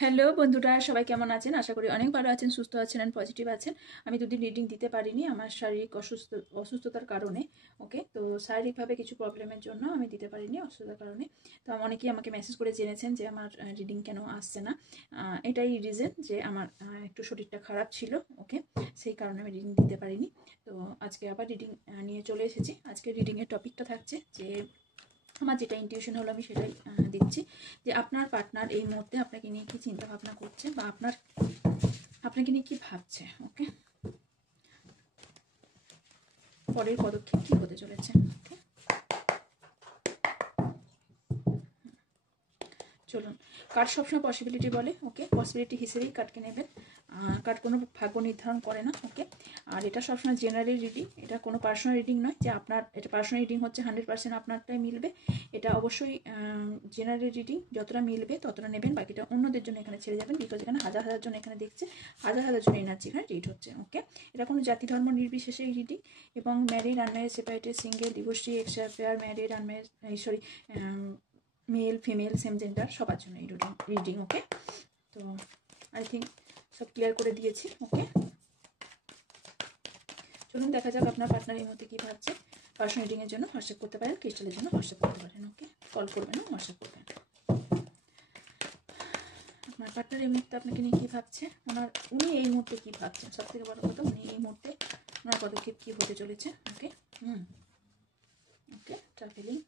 Hello বন্ধুরা, সবাই কেমন আছেন? আশা করি অনেক ভালো আছেন, সুস্থ আছেন এন্ড পজিটিভ আছেন। আমি দুদিন রিডিং দিতে পারিনি আমার শারীরিক অসুস্থতার কারণে। ওকে, তো শারীরিকভাবে কিছু প্রবলেমের জন্য আমি দিতে পারিনি, অসুস্থতার কারণে। তো অনেকেই আমাকে মেসেজ করে জেনেছেন যে আমার রিডিং কেন আসছে না। এটাই রিজন যে আমার একটু শরীরটা খারাপ ছিল। ওকে, সেই কারণে আমি রিডিং দিতে পারিনি। তো আজকে আবার রিডিং নিয়ে চলে এসেছি। আজকে রিডিংয়ের টপিকটা থাকছে যে আমার যেটা ইনটিউশন হলো আমি সেটাই দিচ্ছি, যে আপনার পার্টনার এই মুহূর্তে আপনাকে নিয়ে কি চিন্তা ভাবনা করছে বা আপনাকে নিয়ে কি ভাবছে। ওকে, পরের পদক্ষেপ কি হতে চলেছে। ওকে, চলুন। কার্ড সবসময় পসিবিলিটি বলে। ওকে, পসিবিলিটি হিসেবেই কার্ডকে নেবেন। কার্ড কোনো ভাগ্য নির্ধারণ করে না। ওকে, আর এটা সবসময় জেনারেল রিডিং, এটা কোনো পার্সোনাল রিডিং নয় যে আপনার এটা পার্সোনাল রিডিং হচ্ছে 100% আপনারটাই মিলবে। এটা অবশ্যই জেনারেল রিডিং, যতটা মিলবে ততটা নেবেন, বাকিটা অন্যদের জন্য এখানে ছেড়ে যাবেন। বিকজ এখানে হাজার হাজার জন এখানে দেখছে, হাজার হাজার জন এনার্জি এখানে রিড হচ্ছে। ওকে, এটা কোনো জাতি ধর্ম নির্বিশেষে রিডিং, এবং married, unmarried, separated, single, divorcee, extra affair, married, unmarried, sorry, male female same gender সবার জন্য এই রিডিং। ওকে, তো আই থিঙ্ক সব ক্লিয়ার করে দিয়েছি। ওকে, চলুন দেখা যাক আপনার পার্টনার এই মুহূর্তে কী ভাবছে। পার্সোনাল রিডিংয়ের জন্য হোয়াটসঅ্যাপ করতে পারেন, ক্রিস্টালের জন্য হোয়াটসঅ্যাপ করতে পারেন। ওকে, কল করবেন না, হোয়াটসঅ্যাপ করবেন। আপনার পার্টনার এই মুহূর্তে আপনাকে নিয়ে কী ভাবছে, উনি এই মুহূর্তে কী ভাবছেন, সব থেকে বড় কথা উনি এই মুহূর্তে ওনার পদক্ষেপ কী হতে চলেছে। ওকে, ওকে, ট্রাভেলিং,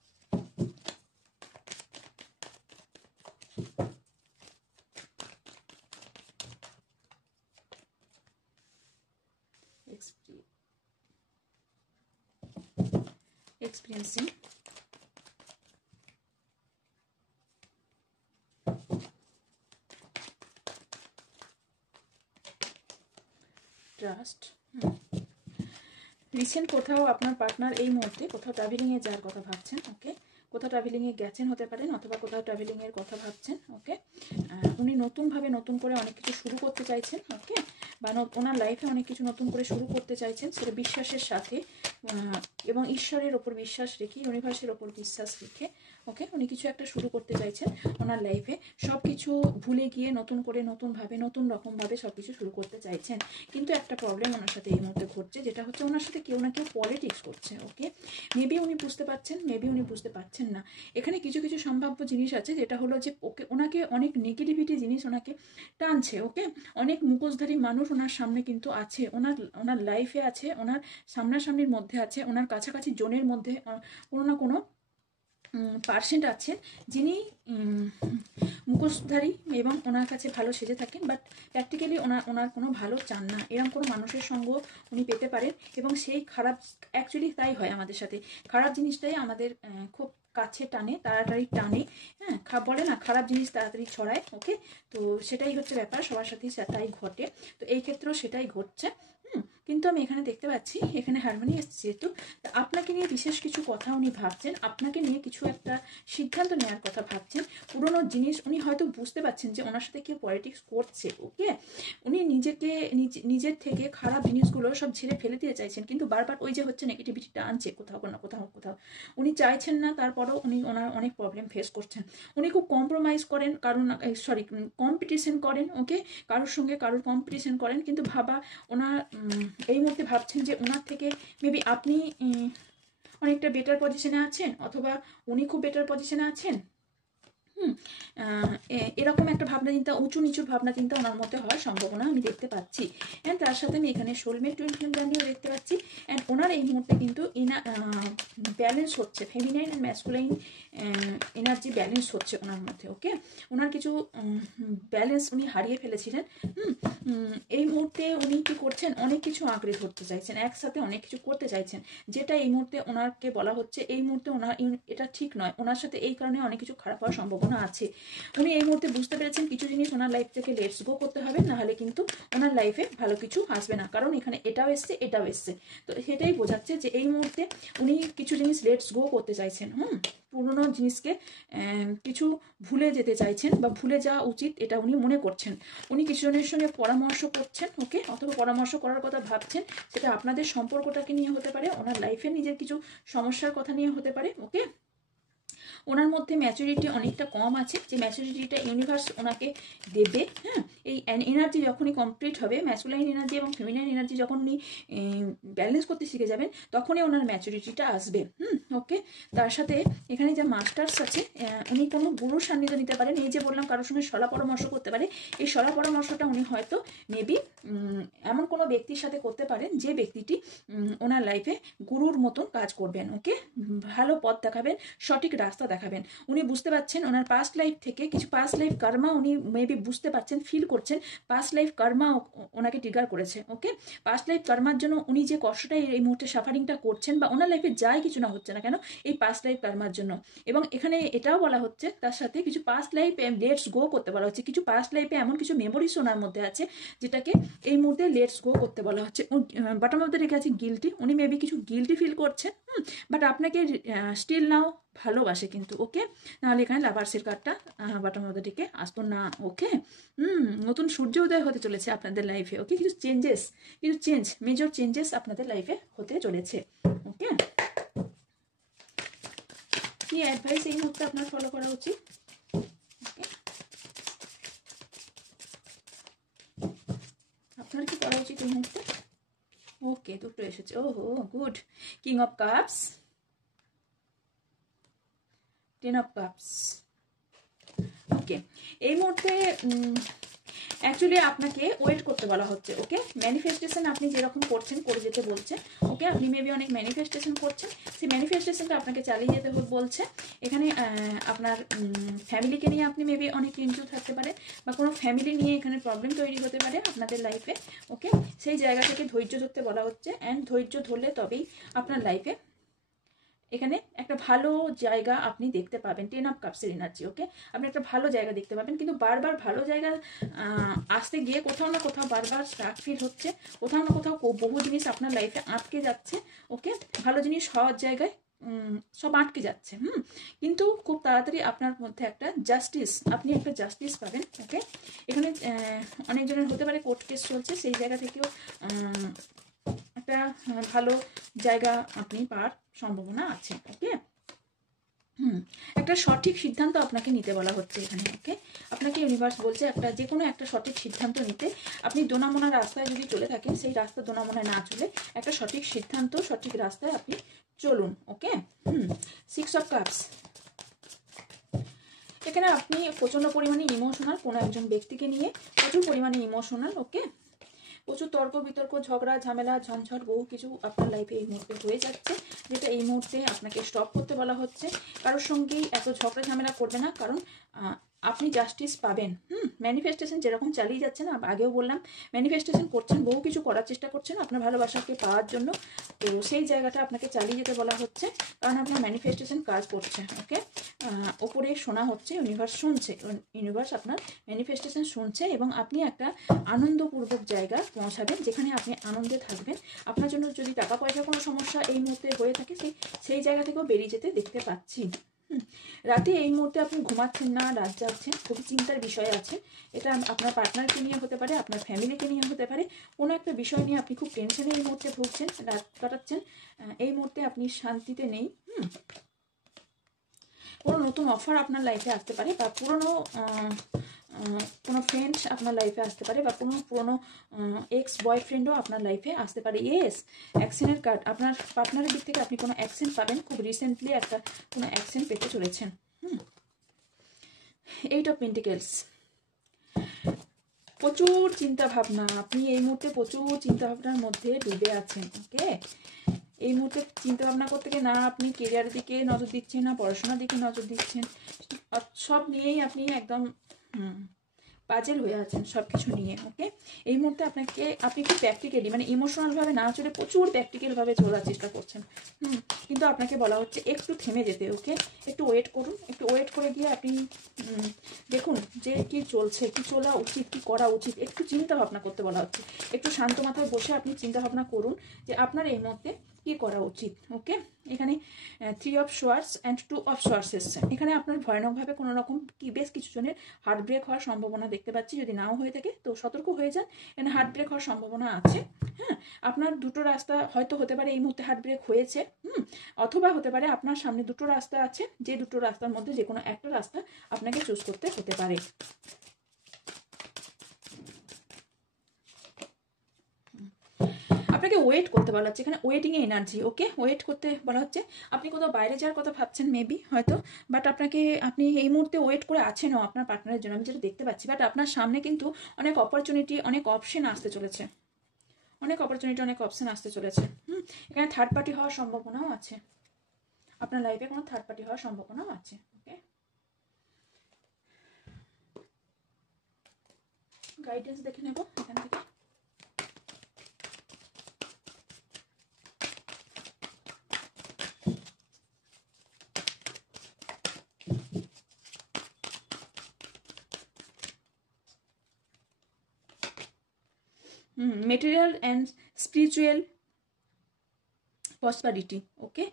experiencing, ট্রাস্ট। রিসেন্ট কোথাও আপনার পার্টনার এই মুহূর্তে কোথাও ট্রাভেলিংয়ে যাওয়ার কথা ভাবছেন। ওকে, কোথাও ট্রাভেলিংয়ে গেছেন হতে পারেন, অথবা কোথাও ট্রাভেলিংয়ের কথা ভাবছেন। ওকে, উনি নতুনভাবে নতুন করে অনেক কিছু শুরু করতে চাইছেন। ওকে, বা ওনার লাইফে অনেক কিছু নতুন করে শুরু করতে চাইছেন, সেটা বিশ্বাসের সাথে এবং ঈশ্বরের ওপর বিশ্বাস রেখে, ইউনিভার্সের ওপর বিশ্বাস রেখে। ওকে, উনি কিছু একটা শুরু করতে চাইছেন ওনার লাইফে, সব কিছু ভুলে গিয়ে নতুন করে নতুনভাবে নতুন রকমভাবে সব কিছু শুরু করতে চাইছেন। কিন্তু একটা প্রবলেম ওনার সাথে এই মুহূর্তে ঘটছে, যেটা হচ্ছে ওনার সাথে কেউ না কেউ পলিটিক্স করছে। ওকে, মেবি উনি বুঝতে পারছেন, মেবি উনি বুঝতে পারছেন না। এখানে কিছু কিছু সম্ভাব্য জিনিস আছে, যেটা হলো যে ওনাকে অনেক নেগেটিভিটি জিনিস ওনাকে টানছে। ওকে, অনেক মুখোশধারী মানুষ ওনার সামনে কিন্তু আছে, ওনার লাইফে আছে, ওনার সামনাসামনির মধ্যে আছে, ওনার কাছাকাছি জনের মধ্যে কোনো না কোনো পার্সেন্ট আছেন যিনি মুখোশধারী এবং ওনার কাছে ভালো সেজে থাকেন, বাট প্র্যাকটিক্যালি ওনার কোনো ভালো চান না। এরকম কোনো মানুষের সঙ্গ উনি পেতে পারেন, এবং সেই খারাপ, অ্যাকচুয়ালি তাই হয় আমাদের সাথে, খারাপ জিনিসটাই আমাদের খুব কাছে টানে, তাড়াতাড়ি টানে। হ্যাঁ, বলে না খারাপ জিনিস তাড়াতাড়ি ছড়ায়। ওকে, তো সেটাই হচ্ছে ব্যাপার, সবার সাথেই তাই ঘটে। তো এই ক্ষেত্রেও সেটাই ঘটছে। কিন্তু আমি এখানে দেখতে পাচ্ছি, এখানে হারমোনি এসছে যেহেতু, আপনাকে নিয়ে বিশেষ কিছু কথা উনি ভাবছেন, আপনাকে নিয়ে কিছু একটা সিদ্ধান্ত নেওয়ার কথা ভাবছেন। পুরোনো জিনিস উনি হয়তো বুঝতে পারছেন যে ওনার সাথে কেউ পলিটিক্স করছে। ওকে, উনি নিজের থেকে খারাপ জিনিসগুলো সব ঝেড়ে ফেলে দিতে চাইছেন, কিন্তু বারবার ওই যে হচ্ছে নেগেটিভিটিটা আনছে কোথাও না কোথাও কোথাও। উনি চাইছেন না, তারপরেও ওনার অনেক প্রবলেম ফেস করছেন। উনি খুব কম্প্রোমাইজ করেন, কম্পিটিশন করেন। ওকে, কারোর সঙ্গে কারোর কম্পিটিশন করেন, কিন্তু ওনার এই মুহূর্তে ভাবছেন যে ওনার থেকে মেবি আপনি অনেকটা বেটার পজিশনে আছেন, অথবা উনি খুব বেটার পজিশনে আছেন। এরকম একটা ভাবনা চিন্তা, উঁচু নিচুর ভাবনা চিন্তা ওনার মধ্যে হওয়ার সম্ভাবনা আমি দেখতে পাচ্ছি। অ্যান্ড তার সাথে আমি এখানে সোলমেট টুইন ফ্লেম জার্নিও দেখতে পাচ্ছি। অ্যান্ড ওনার এই মুহূর্তে কিন্তু ব্যালেন্স হচ্ছে, feminine and masculine energy balance হচ্ছে ওনার মধ্যে। ওকে, ওনার কিছু ব্যালেন্স উনি হারিয়ে ফেলেছিলেন। এই মুহূর্তে উনি কি করছেন, অনেক কিছু আঁকড়ে ধরতে চাইছেন, একসাথে অনেক কিছু করতে চাইছেন, যেটা এই মুহূর্তে ওনারকে বলা হচ্ছে এই মুহূর্তে এটা ঠিক নয়। ওনার সাথে এই কারণে অনেক কিছু খারাপ হওয়ার সম্ভাবনা আছে। উনি এই মুহূর্তে বুঝতে পেরেছেন কিছু জিনিস ওনার লাইফ থেকে লেটস গো করতে হবে, নাহলে কিন্তু ওনার লাইফে ভালো কিছু আসবে না। কারণ এখানে এটাও এসছে, এটাও এসছে, তো সেটাই বোঝাচ্ছে যে এই মুহূর্তে উনি কিছু জিনিস লেটস গো করতে চাইছেন। পুরোনো জিনিসকে কিছু ভুলে যেতে চাইছেন, বা ভুলে যাওয়া উচিত এটা উনি মনে করছেন। উনি কিছু জনের সঙ্গে পরামর্শ করছেন। ওকে, অথবা পরামর্শ করার কথা ভাবছেন, সেটা আপনাদের সম্পর্কটাকে নিয়ে হতে পারে, ওনার লাইফে নিজের কিছু সমস্যার কথা নিয়ে হতে পারে। ওকে, ওনার মধ্যে ম্যাচুরিটি অনেকটা কম আছে, যে ম্যাচুরিটিটা ইউনিভার্স ওনাকে দেবে। হ্যাঁ, এই এনার্জি যখনই কমপ্লিট হবে, ম্যাসকুলাইন এনার্জি এবং ফেমিনাইন এনার্জি যখন উনি ব্যালেন্স করতে শিখে যাবেন, তখনই ওনার ম্যাচুরিটিটা আসবে। ওকে, তার সাথে এখানে যে মাস্টার্স আছে, উনি কোনো গুরুর সান্নিধ্য নিতে পারেন। এই যে বললাম কারোর সঙ্গে সলা পরামর্শ করতে পারে, এই সলা পরামর্শটা উনি হয়তো মেবি এমন কোনো ব্যক্তির সাথে করতে পারেন যে ব্যক্তিটি ওনার লাইফে গুরুর মতন কাজ করবেন। ওকে, ভালো পথ দেখাবেন, সঠিক রাস্তা দেখাবেন। উনি বুঝতে পারছেন ওনার পাস্ট লাইফ থেকে কিছু পাস্ট লাইফ কর্মা উনি মেবি বুঝতে পারছেন, ফিল করছেন পাস্ট লাইফ কর্মা ওনাকে ট্রিগার করেছে। ওকে, পাস্ট লাইফ কর্মার জন্য উনি যে কষ্টটা এই মুহূর্তে সাফারিংটা করছেন, বা ওনার লাইফে যাই কিছু না হচ্ছে না কেন, এই পাস্ট লাইফ কর্মার জন্য। এবং এখানে এটাও বলা হচ্ছে তার সাথে কিছু পাস্ট লাইফ লেটস গো করতে বলা হচ্ছে। কিছু পাস্ট লাইফে এমন কিছু মেমোরিজ ওনার মধ্যে আছে যেটাকে এই মুহূর্তে লেটস গো করতে বলা হচ্ছে। বাটার মধ্যে রেখে আছে গিল্টি, উনি মেবি কিছু গিল্টি ফিল করছেন, বাট আপনাকে স্টিল নাও ভালোবাসে কিন্তু। ওকে, নাহলে এখানে লাভার্সের কার্ডটা বাটার মধ্যে থেকে আসতো না। ওকে, নতুন সূর্য উদয় হতে চলেছে আপনাদের লাইফে। ওকে, কিছু চেঞ্জ, মেজর চেঞ্জেস আপনাদের লাইফে হতে চলেছে। ওকে, কি অ্যাডভাইস এই মুহূর্তে আপনার ফলো করা উচিত? আপনার কি করা উচিত এই মুহূর্তে? ওকে, দুটো এসেছে। ওহো, good. King of cups, 10 of cups. Okay, এই মুহূর্তে অ্যাকচুয়ালি আপনাকে ওয়েট করতে বলা হচ্ছে। ওকে, ম্যানিফেস্টেশন আপনি যেরকম করছেন করে যেতে বলছে। ওকে, আপনি মেবি অনেক ম্যানিফেস্টেশন করছেন, সেই ম্যানিফেস্টেশনটা আপনাকে চালিয়ে যেতে বলছে। এখানে আপনার ফ্যামিলিকে নিয়ে আপনি মেবি অনেক টেনশন থাকতে পারে, বা কোনো ফ্যামিলি নিয়ে এখানে প্রবলেম তৈরি হতে পারে আপনাদের লাইফে। ওকে, সেই জায়গা থেকে ধৈর্য ধরতে বলা হচ্ছে, অ্যান্ড ধৈর্য ধরলে তবেই আপনার লাইফে এখানে একটা ভালো জায়গা আপনি দেখতে পাবেন। 10 অফ কাপসের এনার্জি। ওকে, আপনি একটা ভালো জায়গা দেখতে পাবেন, কিন্তু বারবার ভালো জায়গা আসতে গিয়ে কোথাও না কোথাও বারবার স্টাক ফিল হচ্ছে, কোথাও না কোথাও বহু জিনিস আপনার লাইফে আটকে যাচ্ছে। ওকে, ভালো জিনিস হওয়ার জায়গায় সব আটকে যাচ্ছে। কিন্তু খুব তাড়াতাড়ি আপনার মধ্যে একটা জাস্টিস, আপনি একটা জাস্টিস পাবেন। ওকে, এখানে অনেকজনের হতে পারে কোর্ট কেস চলছে, সেই জায়গা থেকেও একটা ভালো জায়গা আপনি পাওয়ার সম্ভাবনা আছে। ওকে, একটা সঠিক সিদ্ধান্ত আপনাকে নিতে বলা হচ্ছে এখানে। ওকে, আপনাকে ইউনিভার্স বলছে একটা যে কোনো একটা সঠিক সিদ্ধান্ত নিতে। আপনি দোনামোনা রাস্তায় যদি চলে থাকেন, সেই রাস্তা দোনামোনায় না চলে একটা সঠিক সিদ্ধান্ত, সঠিক রাস্তায় আপনি চলুন। ওকে, 6 অফ কাপস। এখানে আপনি প্রচণ্ড পরিমাণে ইমোশনাল, কোনো একজন ব্যক্তিকে নিয়ে প্রচুর পরিমাণে ইমোশনাল। ওকে, প্রচুর তর্ক বিতর্ক, ঝগড়া ঝামেলা, ঝঞ্ঝট বহু কিছু আপনার লাইফে এই মুহূর্তে হয়ে যাচ্ছে, যেটা এই মুহূর্তে আপনাকে স্টপ করতে বলা হচ্ছে। কারোর সঙ্গেই এত ঝগড়া ঝামেলা করবে না, কারণ আপনি জাস্টিস পাবেন। ম্যানিফেস্টেশন যেরকম চালিয়ে যাচ্ছেন, আগেও বললাম ম্যানিফেস্টেশন করছেন, বহু কিছু করার চেষ্টা করছেন আপনার ভালোবাসাকে পাওয়ার জন্য, তো সেই জায়গাটা আপনাকে চালিয়ে যেতে বলা হচ্ছে, কারণ আপনার ম্যানিফেস্টেশন কাজ করছে। ওকে, ওপরে শোনা হচ্ছে, ইউনিভার্স শুনছে, ইউনিভার্স আপনার ম্যানিফেস্টেশন শুনছে, এবং আপনি একটা আনন্দপূর্বক জায়গা পৌঁছাবেন যেখানে আপনি আনন্দে থাকবেন। আপনার জন্য যদি টাকা পয়সা কোনো সমস্যা এই মুহূর্তে হয়ে থাকে, সেই জায়গা থেকেও বেরিয়ে যেতে দেখতে পাচ্ছি। রাতে এই মুহূর্তে আপনি ঘুমাচ্ছেন না, রাত যাচ্ছেন, খুবই চিন্তার বিষয় আছে। এটা আপনার পার্টনারকে নিয়ে হতে পারে, আপনার ফ্যামিলিকে নিয়ে হতে পারে, কোনো একটা বিষয় নিয়ে আপনি খুব টেনশনে এই মুহূর্তে ভুগছেন, রাত কাটাচ্ছেন। এই মুহূর্তে আপনি শান্তিতে নেই। কোনো নতুন অফার আপনার লাইফে আসতে পারে, বা পুরনো কোনো ফ্রেন্ড আপনার লাইফে আসতে পারে, বা কোনো পুরনো এক্স বয়ফ্রেন্ডও আপনার লাইফে আসতে পারে। ইয়েস, অ্যাকশনের কার্ড। আপনার পার্টনারের দিক থেকে আপনি কোনো অ্যাকশন পাবেন, খুব রিসেন্টলি একটা কোনো অ্যাকশন পেতে চলেছেন। 8 অফ পেন্টিকেলস। প্রচুর চিন্তা ভাবনা, আপনি এই মুহূর্তে প্রচুর চিন্তা ভাবনার মধ্যে ডুবে আছেন। ওকে, এই মুহূর্তে চিন্তা ভাবনা করতে গিয়ে না আপনি কেরিয়ারের দিকে নজর দিচ্ছেন, না পড়াশোনার দিকে নজর দিচ্ছেন, সব নিয়েই আপনি একদম পাজেল হয়ে আছেন সব কিছু নিয়ে। ওকে, এই মুহূর্তে আপনি খুব প্র্যাকটিক্যালি, মানে ইমোশনালভাবে না চলে প্রচুর প্র্যাকটিক্যালভাবে চলার চেষ্টা করছেন। কিন্তু আপনাকে বলা হচ্ছে একটু থেমে যেতে। ওকে, একটু ওয়েট করুন, একটু ওয়েট করে গিয়ে আপনি দেখুন যে কি চলছে, কি চলা উচিত, কি করা উচিত, একটু চিন্তা ভাবনা করতে বলা হচ্ছে। একটু শান্ত মাথায় বসে আপনি চিন্তা ভাবনা করুন যে আপনার এই মুহূর্তে কি কি করা উচিত। ওকে, এখানে 3 of swords and 2 of swords এসছে। এখানে আপনার ভয়ানকভাবে কোনো রকম বেশ কিছু জনের হার্ট ব্রেক হওয়ার সম্ভাবনা দেখতে পাচ্ছি। যদি নাও হয়ে থাকে তো সতর্ক হয়ে যান, এখানে হার্ট ব্রেক হওয়ার সম্ভাবনা আছে। হ্যাঁ, আপনার দুটো রাস্তা হয়তো হতে পারে এই মুহূর্তে হার্ট ব্রেক হয়েছে, অথবা হতে পারে আপনার সামনে দুটো রাস্তা আছে, যে দুটো রাস্তার মধ্যে যে কোনো একটা রাস্তা আপনাকে চুজ করতে হতে পারে। আপনাকে ওয়েট করতে বলা হচ্ছে, এখানে ওয়েটিং এ এনার্জি। ওকে, ওয়েট করতে বলা হচ্ছে। আপনি কোথাও বাইরে যাওয়ার কথা ভাবছেন মেবি হয়তো, বাট আপনি এই মুহূর্তে ওয়েট করে আছেনও আপনার পার্টনারের জন্য, আমি যেটা দেখতে পাচ্ছি। বাট আপনার সামনে কিন্তু অনেক অপরচুনিটি, অনেক অপশন আসতে চলেছে, অনেক অপরচুনিটি, অনেক অপশন আসতে চলেছে। এখানে থার্ড পার্টি হওয়ার সম্ভাবনাও আছে, আপনার লাইফে কোনো থার্ড পার্টি হওয়ার সম্ভাবনাও আছে। ওকে, গাইডেন্স দেখে নেব এখান থেকে। Material and spiritual prosperity. Okay,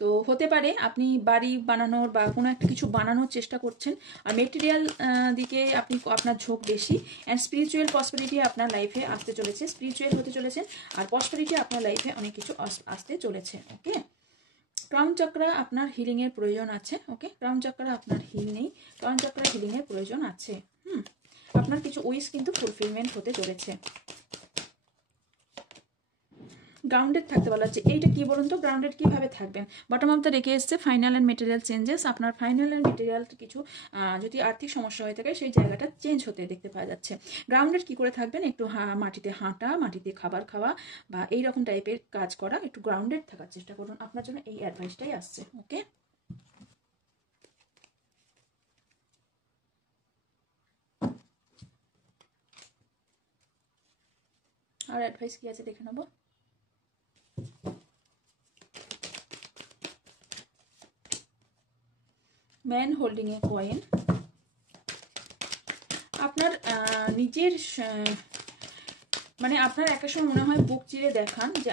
তো হতে পারে আপনি বাড়ি বানানোর বা কোনো একটা কিছু বানানোর চেষ্টা করছেন, আর মেটেরিয়াল দিকে আপনার ঝোঁক বেশি, অ্যান্ড স্পিরিচুয়াল প্রসপারিটি আপনার লাইফে আসতে চলেছে, স্পিরিচুয়াল হতে চলেছেন, আর প্রসপারিটি আপনার লাইফে অনেক কিছু আসতে চলেছে। ওকে, ক্রাউন চক্রা আপনার হিলিংয়ের প্রয়োজন আছে। ওকে, ক্রাউন চক্রা আপনার হিল নেই, ক্রাউন চক্রা হিলিংয়ের প্রয়োজন আছে। আপনার কিছু উইশ কিন্তু ফুলফিলমেন্ট হতে চলেছে। গ্রাউন্ডেড থাকতে বলা হচ্ছে। এইটা কি বলুন তো, গ্রাউন্ডেড কিভাবে থাকবেন? বটম অফ দ্য রেখে এসছে ফাইনাল অ্যান্ড মেটেরিয়াল চেঞ্জেস। আপনার ফাইনাল অ্যান্ড মেটেরিয়াল কিছু যদি আর্থিক সমস্যা হয়ে থাকে সেই জায়গাটা চেঞ্জ হতে দেখতে পাওয়া যাচ্ছে। গ্রাউন্ডেড কি করে থাকবেন? একটু মাটিতে হাঁটা, মাটিতে খাবার খাওয়া বা এইরকম টাইপের কাজ করা, একটু গ্রাউন্ডেড থাকার চেষ্টা করুন। আপনার জন্য এই অ্যাডভাইসটাই আসছে। ওকে, আর অ্যাডভাইস কি আছে দেখে নেবো। ম্যান হোল্ডিং এ কয়েন। আপনার নিজের মানে আপনার একটা সময় মনে হয় বুক চিরে দেখান যে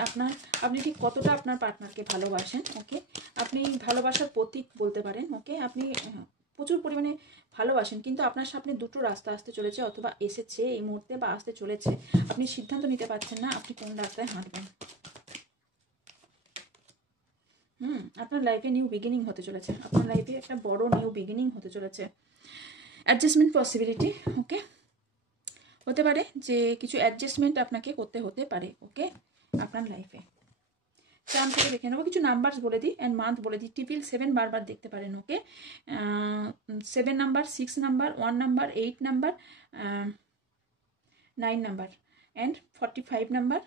আপনি ঠিক কতটা আপনার পার্টনারকে ভালোবাসেন। ওকে, আপনি ভালোবাসার প্রতীক বলতে পারেন। ওকে, আপনি প্রচুর পরিমাণে ভালোবাসেন, কিন্তু আপনার সামনে দুটো রাস্তা আসতে চলেছে, অথবা এসেছে এই মুহূর্তে বা আসতে চলেছে। আপনি সিদ্ধান্ত নিতে পারছেন না আপনি কোন রাস্তায় হাঁটবেন। আপনার লাইফে নিউ বিগিনিং হতে চলেছে, আপনার লাইফে একটা বড় নিউ বিগিনিং হতে চলেছে। Adjustment possibility. ওকে, হতে পারে যে কিছু অ্যাডজাস্টমেন্ট আপনাকে করতে হতে পারে। ওকে, আপনার লাইফে চার্ম থেকে দেখে নেবো, কিছু নাম্বার বলে দিই অ্যান্ড মান্থ বলে দিই। 777 বারবার দেখতে পারেন। ওকে, 7 number, 6 number, 1 number, 8 number, 9 number and 45 number,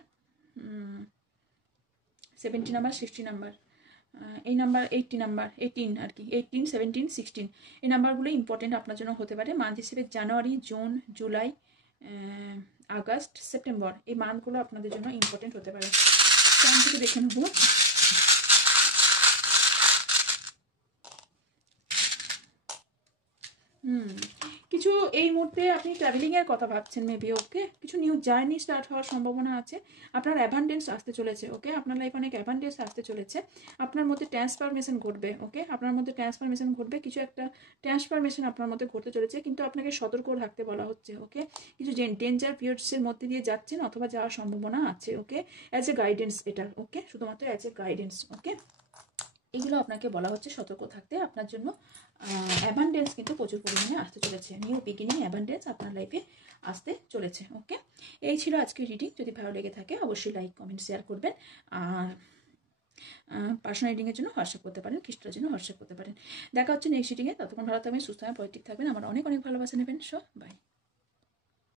70 number, 60 number, এই নাম্বার 80 নাম্বার, 18 আর কি, 18, 17, 16 এই নাম্বারগুলো ইম্পর্টেন্ট আপনার জন্য হতে পারে। মান্থ হিসেবে জানুয়ারি, জুন, জুলাই, আগস্ট, সেপ্টেম্বর এই মান্থগুলো আপনাদের জন্য ইম্পর্টেন্ট হতে পারে। টাইম থেকে দেখে নেব। কিছু এই মুহূর্তে আপনি ট্রাভেলিংয়ের কথা ভাবছেন মেবি। ওকে, কিছু নিউ জার্নি স্টার্ট হওয়ার সম্ভাবনা আছে। আপনার অ্যাভান্ডেন্স আসতে চলেছে। ওকে, আপনার লাইফে অনেক অ্যাভান্ডেন্স আসতে চলেছে। আপনার মধ্যে ট্রান্সফরমেশন ঘটবে। ওকে, আপনার মধ্যে ট্রান্সফরমেশন ঘটবে, কিছু একটা ট্রান্সফরমেশন আপনার মধ্যে ঘটতে চলেছে, কিন্তু আপনাকে সতর্ক থাকতে বলা হচ্ছে। ওকে, কিছু ডেঞ্জার পিরিয়ডসের মধ্যে দিয়ে যাচ্ছেন অথবা যাওয়ার সম্ভাবনা আছে। ওকে, অ্যাজ এ গাইডেন্স এটা। ওকে, শুধুমাত্র অ্যাজ এ গাইডেন্স। ওকে, এগুলো আপনাকে বলা হচ্ছে সতর্ক থাকতে। আপনার জন্য অ্যাবান্ডেন্স কিন্তু প্রচুর পরিমাণে আসতে চলেছে, নিউ বিগিনিং অ্যাবান্ডেন্স আপনার লাইফে আসতে চলেছে। ওকে, এই ছিল আজকের রিডিং। যদি ভালো লেগে থাকে অবশ্যই লাইক, কমেন্ট, শেয়ার করবেন। আর পার্সোনাল রিডিংয়ের জন্য হোয়াটসঅ্যাপ করতে পারেন, খ্রিস্টার জন্য হোয়াটসঅ্যাপ করতে পারেন। দেখা হচ্ছে নেক্সট রিডিংয়ে। ততক্ষণ ভালো থাকবেন, সুস্থ থাকবেন, পজিটিভ থাকবেন। আমার অনেক অনেক ভালোবাসা নেবেন। So by.